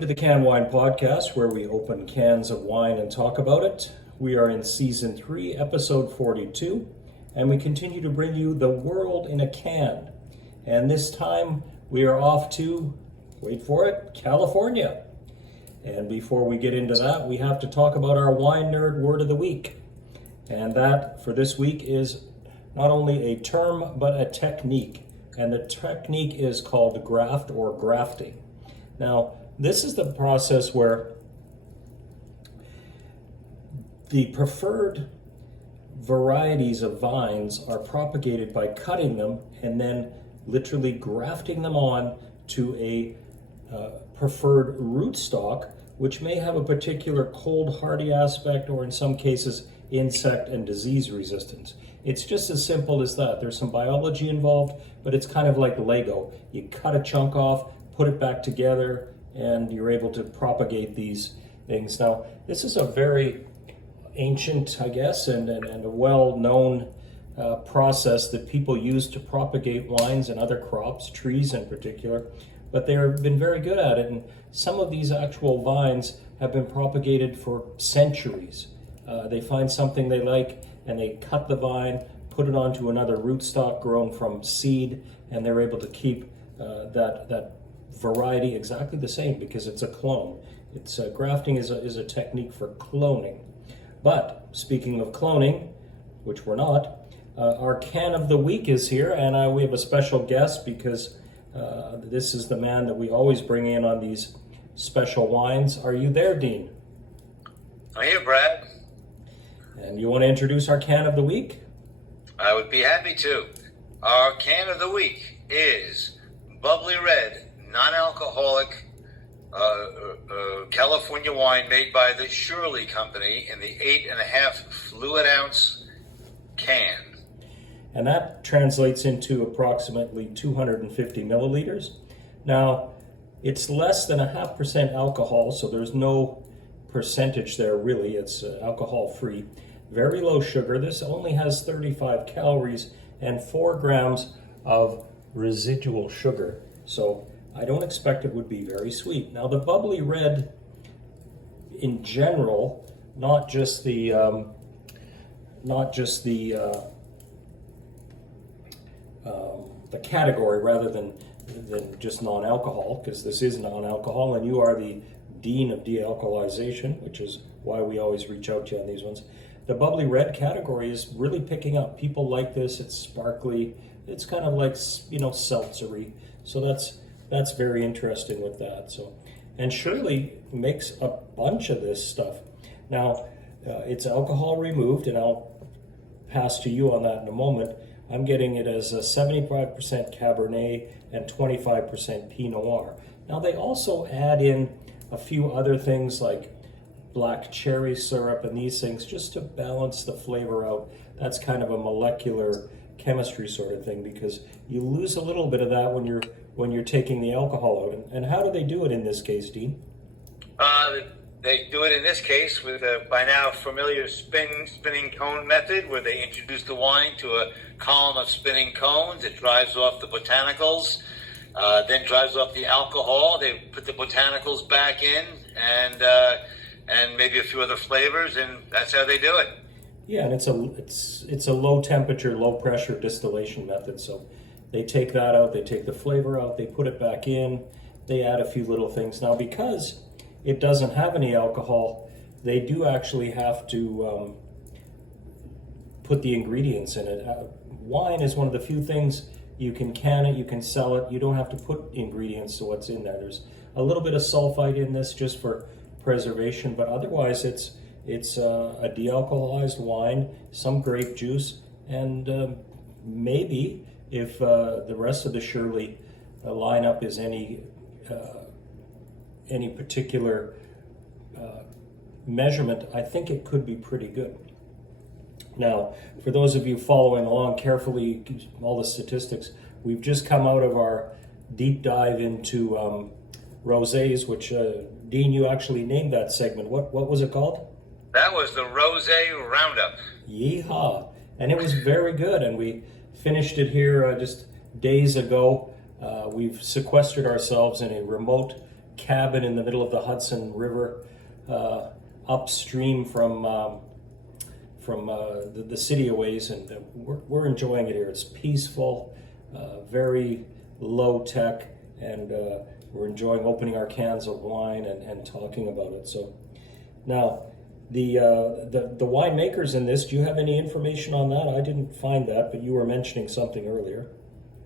Welcome to the Can Wine Podcast, where we open cans of wine and talk about it. We are in Season 3, Episode 42, and we continue to bring you the world in a can. And this time we are off to, wait for it, California. And before we get into that, we have to talk about our Wine Nerd Word of the Week. And that, for this week, is not only a term, but a technique. And the technique is called graft or grafting. Now, this is the process where the preferred varieties of vines are propagated by cutting them and then literally grafting them on to a preferred rootstock, which may have a particular cold hardy aspect or in some cases insect and disease resistance. It's just as simple as that. There's some biology involved, but it's kind of like Lego. You cut a chunk off, put it back together, and you're able to propagate these things. Now, this is a very ancient, I guess, and a well-known process that people use to propagate wines and other crops, trees in particular, but they've been very good at it, and some of these actual vines have been propagated for centuries. They find something they like, and they cut the vine, put it onto another rootstock grown from seed, and they're able to keep that variety exactly the same because it's a clone. It's grafting is a technique for cloning. But speaking of cloning, which we're not, our can of the week is here, and we have a special guest because this is the man that we always bring in on these special wines. Are you there, Dean? I'm here, Brad. And you want to introduce our can of the week? I would be happy to. Our can of the week is Bubbly Red, non-alcoholic California wine made by the Shirley Company in the 8.5 fluid ounce can. And that translates into approximately 250 milliliters. Now, it's less than 0.5% alcohol, so there's no percentage there really. It's alcohol-free. Very low sugar. This only has 35 calories and 4 grams of residual sugar. So I don't expect it would be very sweet. Now, the Bubbly Red in general, not just the category rather than just non-alcohol, because this is non-alcohol, and you are the dean of de-alcoholization, which is why we always reach out to you on these ones. The Bubbly Red category is really picking up. People like this. It's sparkly. It's kind of like, seltzery. So that's very interesting with that. So, and Shirley makes a bunch of this stuff. Now, it's alcohol removed, and I'll pass to you on that in a moment. I'm getting it as a 75% Cabernet and 25% Pinot Noir. Now, they also add in a few other things like black cherry syrup and these things just to balance the flavor out. That's kind of a molecular chemistry sort of thing, because you lose a little bit of that when you're taking the alcohol out. And how do they do it in this case, Dean? They do it in this case with a by now familiar spinning cone method, where they introduce the wine to a column of spinning cones. It drives off the botanicals, then drives off the alcohol. They put the botanicals back in, and maybe a few other flavors, and that's how they do it. Yeah, and it's a low temperature, low pressure distillation method. So they take that out, they take the flavor out, they put it back in, they add a few little things. Now, because it doesn't have any alcohol, they do actually have to put the ingredients in it. Wine is one of the few things you can can it, you can sell it. You don't have to put ingredients to what's in there. There's a little bit of sulfite in this just for preservation, but otherwise it's a de-alcoholized wine, some grape juice, and maybe if the rest of the Shirley lineup is any particular measurement, I think it could be pretty good. Now, for those of you following along carefully, all the statistics, we've just come out of our deep dive into rosés, which Dean, you actually named that segment. What was it called? That was the Rosé Roundup. Yeehaw! And it was very good, and we finished it here just days ago. We've sequestered ourselves in a remote cabin in the middle of the Hudson River, upstream from the city a ways, and we're enjoying it here. It's peaceful, very low tech, and we're enjoying opening our cans of wine and talking about it. So now, the winemakers in this, do you have any information on that? I didn't find that, but you were mentioning something earlier.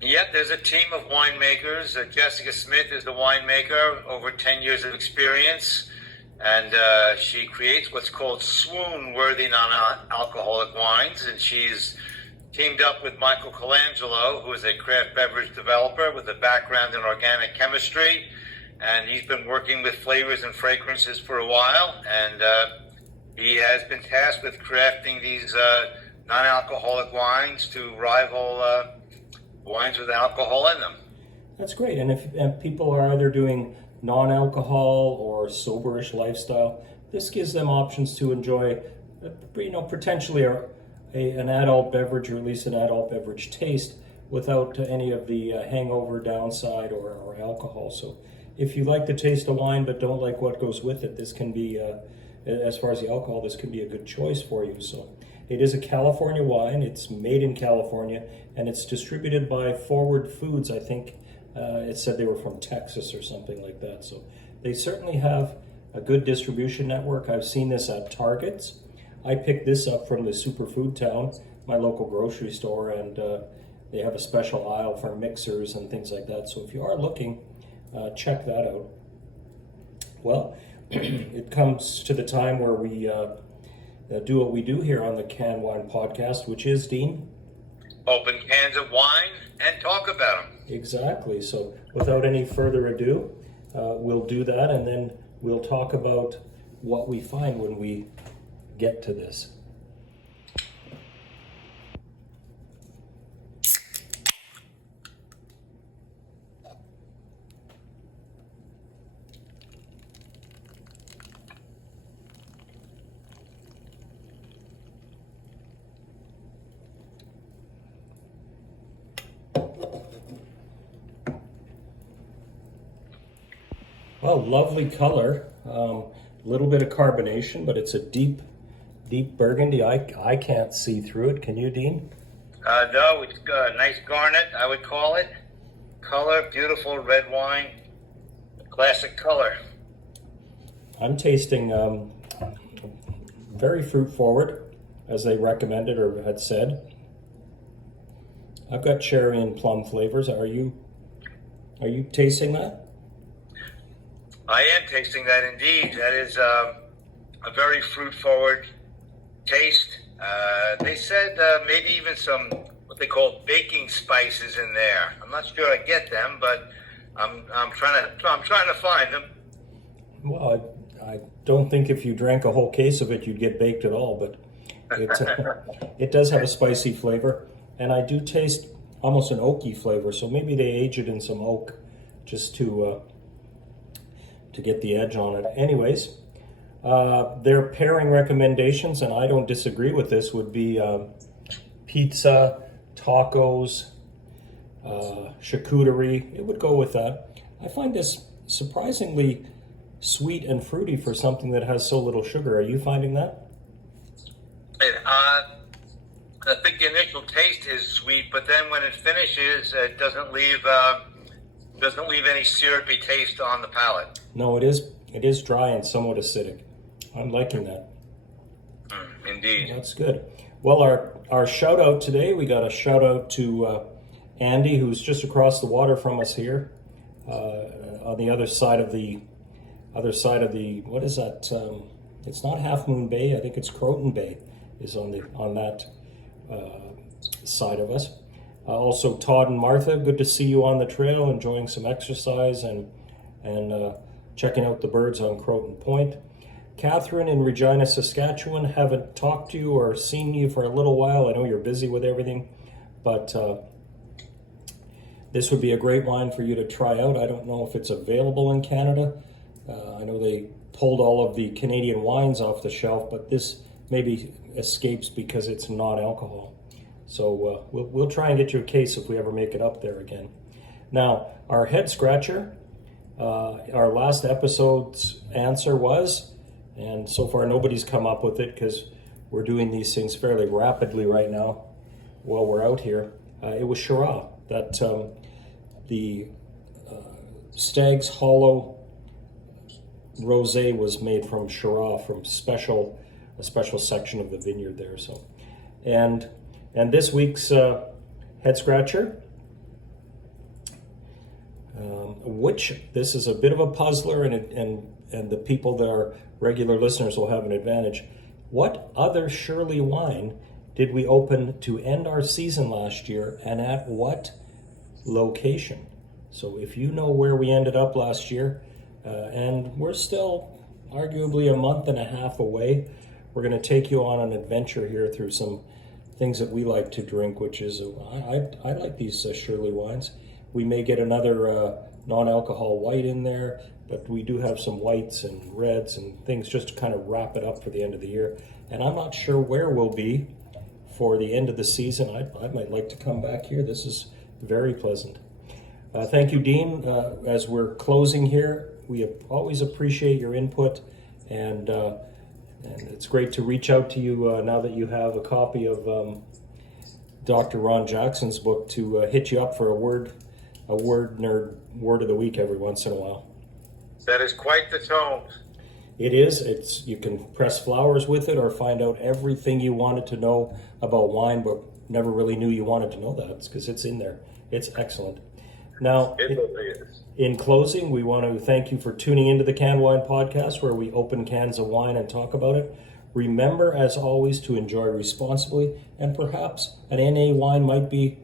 Yep, there's a team of winemakers. Jessica Smith is the winemaker, over 10 years of experience, and she creates what's called swoon-worthy non-alcoholic wines, and she's teamed up with Michael Colangelo, who is a craft beverage developer with a background in organic chemistry, and he's been working with flavors and fragrances for a while, and he has been tasked with crafting these non-alcoholic wines to rival wines with alcohol in them. That's great. And if people are either doing non-alcohol or soberish lifestyle, this gives them options to enjoy, potentially an adult beverage, or at least an adult beverage taste, without any of the hangover downside or alcohol. So if you like the taste of wine but don't like what goes with it, this can be, as far as the alcohol, this can be a good choice for you. So it is a California wine. It's made in California, and it's distributed by Forward Foods. I think it said they were from Texas or something like that. So they certainly have a good distribution network. I've seen this at Targets. I picked this up from the Superfood Town, my local grocery store, and they have a special aisle for mixers and things like that. So if you are looking, check that out. Well, it comes to the time where we do what we do here on the Can Wine Podcast, which is, Dean? Open cans of wine and talk about them. Exactly. So without any further ado, we'll do that, and then we'll talk about what we find when we get to this. Well, lovely color, little bit of carbonation, but it's a deep burgundy. I can't see through it. Can you, Dean? No, it's a nice garnet, I would call it. Color, beautiful red wine, classic color. I'm tasting very fruit forward, as they recommended or had said. I've got cherry and plum flavors. Are you tasting that? I am tasting that indeed. That is a very fruit-forward taste. They said maybe even some what they call baking spices in there. I'm not sure I get them, but I'm trying to find them. Well, I don't think if you drank a whole case of it, you'd get baked at all. But it does have a spicy flavor, and I do taste almost an oaky flavor. So maybe they age it in some oak just to get the edge on it. Anyways, their pairing recommendations, and I don't disagree with this, would be pizza, tacos, charcuterie. It would go with that. I find this surprisingly sweet and fruity for something that has so little sugar. Are you finding that? I think the initial taste is sweet, but then when it finishes, it doesn't leave any syrupy taste on the palate. No, it is dry and somewhat acidic. I'm liking that. Indeed. That's good. Well, our shout out today, we got a shout out to Andy, who's just across the water from us here, on the other side of the what is that? It's not Half Moon Bay. I think it's Croton Bay is on that side of us. Also, Todd and Martha, good to see you on the trail, enjoying some exercise and checking out the birds on Croton Point. Catherine in Regina, Saskatchewan, haven't talked to you or seen you for a little while. I know you're busy with everything, but this would be a great wine for you to try out. I don't know if it's available in Canada. I know they pulled all of the Canadian wines off the shelf, but this maybe escapes because it's non-alcohol. So we'll try and get you a case if we ever make it up there again. Now, our head scratcher, our last episode's answer was, and so far nobody's come up with it because we're doing these things fairly rapidly right now while we're out here. It was Shiraz, that the Stag's Hollow Rosé was made from Shiraz, from a special section of the vineyard there. So, and this week's head scratcher, which this is a bit of a puzzler, and the people that are regular listeners will have an advantage. What other Shirley wine did we open to end our season last year, and at what location? So if you know where we ended up last year, and we're still arguably a month and a half away, we're going to take you on an adventure here through some things that we like to drink, which is, I like these Shirley wines. We may get another non-alcohol white in there, but we do have some whites and reds and things just to kind of wrap it up for the end of the year. And I'm not sure where we'll be for the end of the season. I might like to come back here. This is very pleasant. Thank you, Dean. As we're closing here, we always appreciate your input, and it's great to reach out to you now that you have a copy of Dr. Ron Jackson's book to hit you up for a word nerd word of the week every once in a while. That is quite the tome. It is. You can press flowers with it or find out everything you wanted to know about wine, but never really knew you wanted to know that, because it's in there. It's excellent. Now, in closing, we want to thank you for tuning into the Canned Wine Podcast, where we open cans of wine and talk about it. Remember, as always, to enjoy responsibly, and perhaps an NA wine might be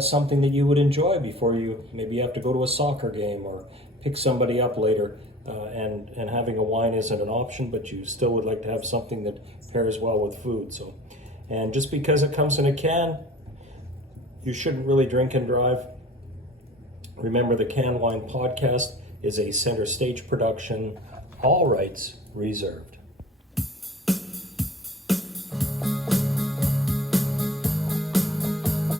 something that you would enjoy before you maybe have to go to a soccer game or pick somebody up later. And having a wine isn't an option, but you still would like to have something that pairs well with food. So, and just because it comes in a can, you shouldn't really drink and drive. Remember, the Canned Wine Podcast is a Center Stage production, all rights reserved.